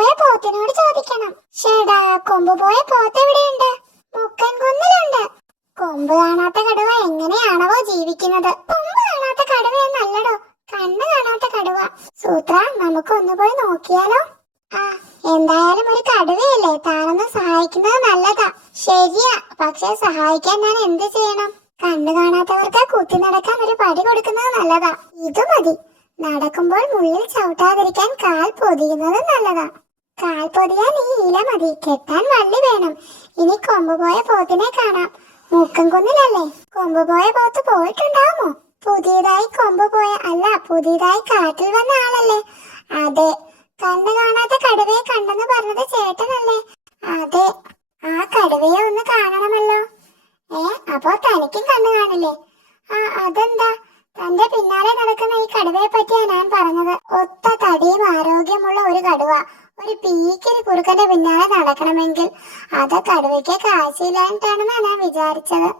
പോയ പോത്തിനോട് ചോദിക്കണം. ഷേടാ, കൊമ്പ് പോയ പോത്ത് എവിടെയുണ്ട്? മുക്കൻ കുന്നിലുണ്ട്. കൊമ്പ് കാണാത്ത കടുവ എങ്ങനെയാണവോ ജീവിക്കുന്നത്? കൊമ്പ് കാണാത്ത കടുവയെന്നല്ലടോ, കണ്ണ് കാണാത്ത കടുവ. സൂത്ര, നമുക്ക് ഒന്ന് പോയി നോക്കിയാലോ? ആ, എന്തായാലും ഒരു കടുവയല്ലേ, താനൊന്ന് സഹായിക്കുന്നത് നല്ലതാ. ശരിയാ, പക്ഷെ സഹായിക്കാൻ ഞാൻ എന്ത് ചെയ്യണം? കണ്ണു കാണാത്തവർക്ക് കുത്തി നടക്കാൻ ഒരു പടി കൊടുക്കുന്നത് നല്ലതാ. ഇത് മതി. നടക്കുമ്പോൾ മുള്ളിൽ ചവിട്ടാതിരിക്കാൻ കാൽ പൊതിയുന്നത് നല്ലതാ. കാൽ പൊതിയാൻ ഈ ഇല മതി, കെട്ടാൻ വള്ളി വേണം. ഇനി കൊമ്പ് പോയ പോത്തിനെ കാണാം. മൂക്കം കുന്നിലല്ലേ? കൊമ്പ് പോയ പോത്ത് പോയിട്ടുണ്ടാവുമോ? പുതിയതായി കൊമ്പ് പോയ അല്ല, പുതിയതായി കാട്ടിൽ വന്ന ആളല്ലേ? അതെ. കണ്ണ് കാണാത്ത കടുവയെ കണ്ടെന്ന് പറഞ്ഞത് ചേട്ടനല്ലേ? അതെ. ആ കടുവയെ ഒന്ന് കാണണമല്ലോ. അപ്പോ തനിക്കും കണ്ണു കാണില്ലേ? അതെന്താ? തന്റെ പിന്നാലെ നടക്കുന്ന ഈ കടുവയെ പറ്റിയാ ഞാൻ പറഞ്ഞത്. ഒത്ത തടിയും ആരോഗ്യമുള്ള ഒരു കടുവ ഒരു പീക്കിരി കുറുക്കന്റെ പിന്നാലെ നടക്കണമെങ്കിൽ അത് കടുവയ്ക്ക് കാഴ്ചയില്ലായിട്ടാണെന്നാ ഞാൻ വിചാരിച്ചത്.